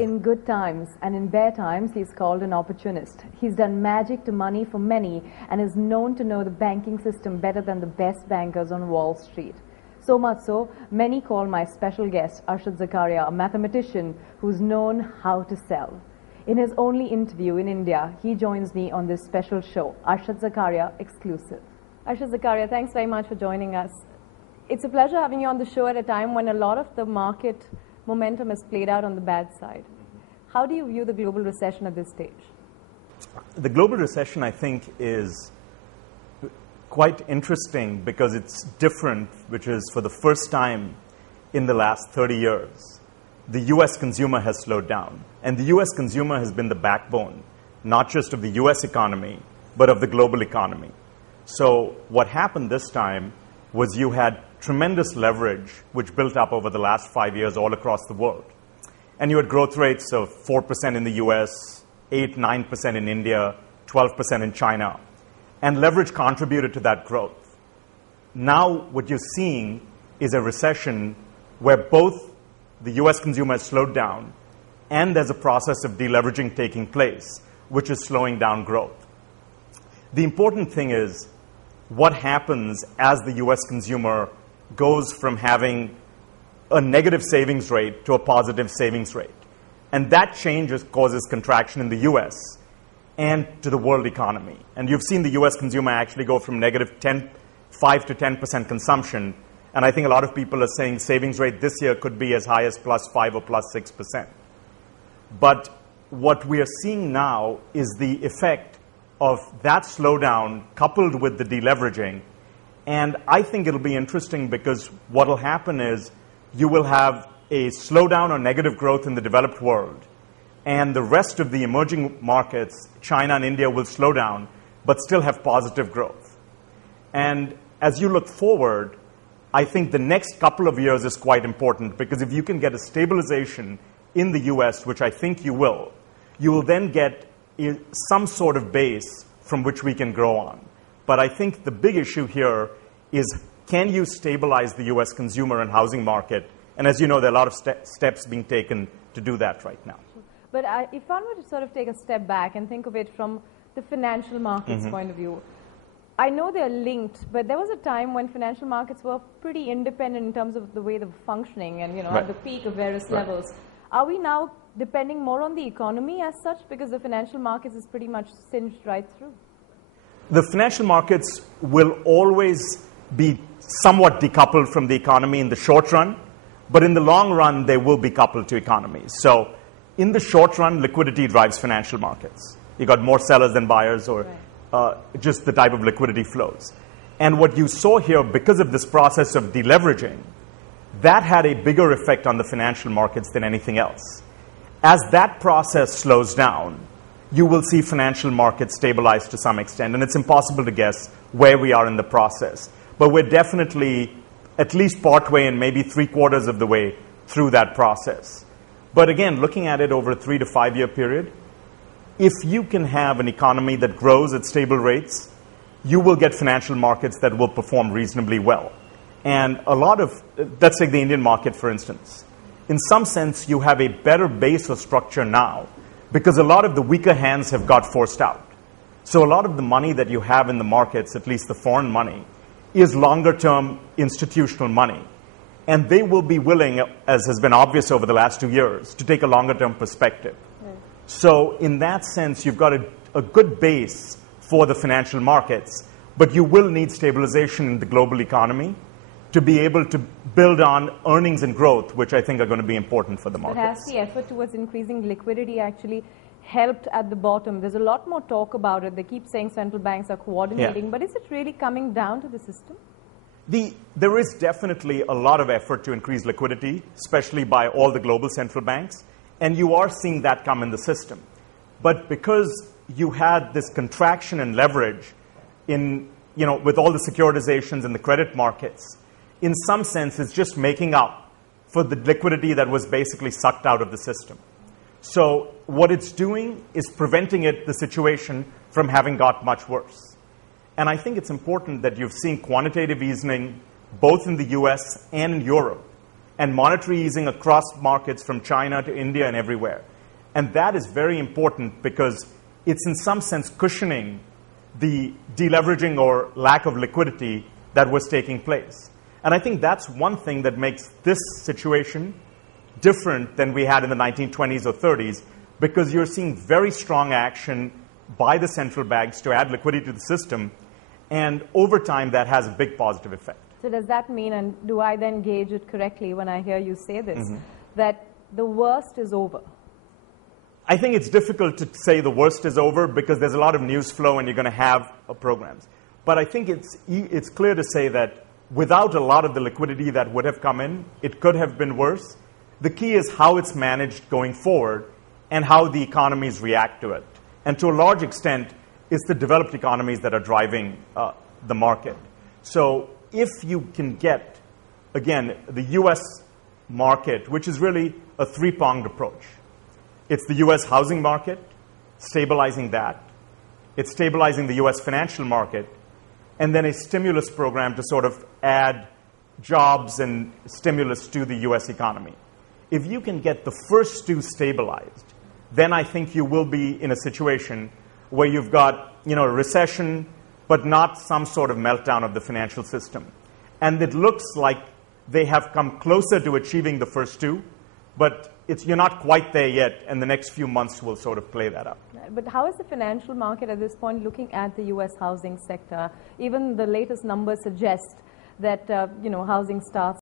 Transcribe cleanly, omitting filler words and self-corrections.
in good times, and in bad times, he's called an opportunist. He's done magic to money for many and is known to know the banking system better than the best bankers on Wall Street. So much so, many call my special guest, Arshad Zakaria, a mathematician who's known how to sell. In his only interview in India, he joins me on this special show, Arshad Zakaria Exclusive. Arshad Zakaria, thanks very much for joining us. It's a pleasure having you on the show at a time when a lot of the market momentum has played out on the bad side. How do you view the global recession at this stage? The global recession, I think, is quite interesting because it's different, which is for the first time in the last 30 years, the US consumer has slowed down. And the US consumer has been the backbone, not just of the US economy, but of the global economy. So what happened this time was you had tremendous leverage, which built up over the last 5 years all across the world. And you had growth rates of 4% in the US, 8, 9% in India, 12% in China. And leverage contributed to that growth. Now what you're seeing is a recession where both the US consumer has slowed down and there's a process of deleveraging taking place, which is slowing down growth. The important thing is what happens as the US consumer goes from having a negative savings rate to a positive savings rate. And that change causes contraction in the US and to the world economy. And you've seen the US consumer actually go from negative 5 to 10% consumption. And I think a lot of people are saying savings rate this year could be as high as plus 5 or plus 6%. But what we are seeing now is the effect of that slowdown coupled with the deleveraging. And I think it'll be interesting because what will happen is you will have a slowdown or negative growth in the developed world. And the rest of the emerging markets, China and India, will slow down, but still have positive growth. And as you look forward, I think the next couple of years is quite important because if you can get a stabilization in the US, which I think you will then get some sort of base from which we can grow on. But I think the big issue here is, can you stabilize the US consumer and housing market? And as you know, there are a lot of steps being taken to do that right now. But if I were to sort of take a step back and think of it from the financial markets point of view, I know they're linked, but there was a time when financial markets were pretty independent in terms of the way they were functioning and, at the peak of various levels. Are we now depending more on the economy as such because the financial markets is pretty much singed right through? The financial markets will always be somewhat decoupled from the economy in the short run, but in the long run, they will be coupled to economies. So in the short run, liquidity drives financial markets. You got more sellers than buyers or just the type of liquidity flows. And what you saw here, because of this process of deleveraging, that had a bigger effect on the financial markets than anything else. As that process slows down, you will see financial markets stabilize to some extent. And it's impossible to guess where we are in the process. But we're definitely at least partway and maybe 3/4 of the way through that process. But again, looking at it over a 3 to 5 year period, if you can have an economy that grows at stable rates, you will get financial markets that will perform reasonably well. And a lot of, let's take the Indian market, for instance. In some sense, you have a better base or structure now because a lot of the weaker hands have got forced out. So a lot of the money that you have in the markets, at least the foreign money, is longer-term institutional money. And they will be willing, as has been obvious over the last 2 years, to take a longer-term perspective. Right. So in that sense, you've got a good base for the financial markets, but you will need stabilization in the global economy to be able to build on earnings and growth, which I think are going to be important for the markets. But has the effort towards increasing liquidity actually helped at the bottom? There's a lot more talk about it. They keep saying central banks are coordinating, but is it really coming down to the system? There is definitely a lot of effort to increase liquidity, especially by all the global central banks, and you are seeing that come in the system. But because you had this contraction in leverage with all the securitizations in the credit markets, in some sense, it's just making up for the liquidity that was basically sucked out of the system. So what it's doing is preventing the situation from having got much worse. And I think it's important that you've seen quantitative easing both in the US and in Europe, and monetary easing across markets from China to India and everywhere. And that is very important because it's in some sense cushioning the deleveraging or lack of liquidity that was taking place. And I think that's one thing that makes this situation different than we had in the 1920s or 30s, because you're seeing very strong action by the central banks to add liquidity to the system, and over time that has a big positive effect. So does that mean, and do I then gauge it correctly when I hear you say this, that the worst is over? I think it's difficult to say the worst is over because there's a lot of news flow and you're going to have programs. But I think it's clear to say that without a lot of the liquidity that would have come in, it could have been worse. The key is how it's managed going forward and how the economies react to it. And to a large extent, it's the developed economies that are driving the market. So if you can get, again, the U.S. market, which is really a three-pronged approach. It's the U.S. housing market, stabilizing that. It's stabilizing the U.S. financial market, and then a stimulus program to sort of add jobs and stimulus to the U.S. economy. If you can get the first two stabilized, then I think you will be in a situation where you've got, a recession, but not some sort of meltdown of the financial system. And it looks like they have come closer to achieving the first two, but you're not quite there yet, and the next few months will sort of play that out. But how is the financial market at this point looking at the U.S. housing sector? Even the latest numbers suggest that, housing starts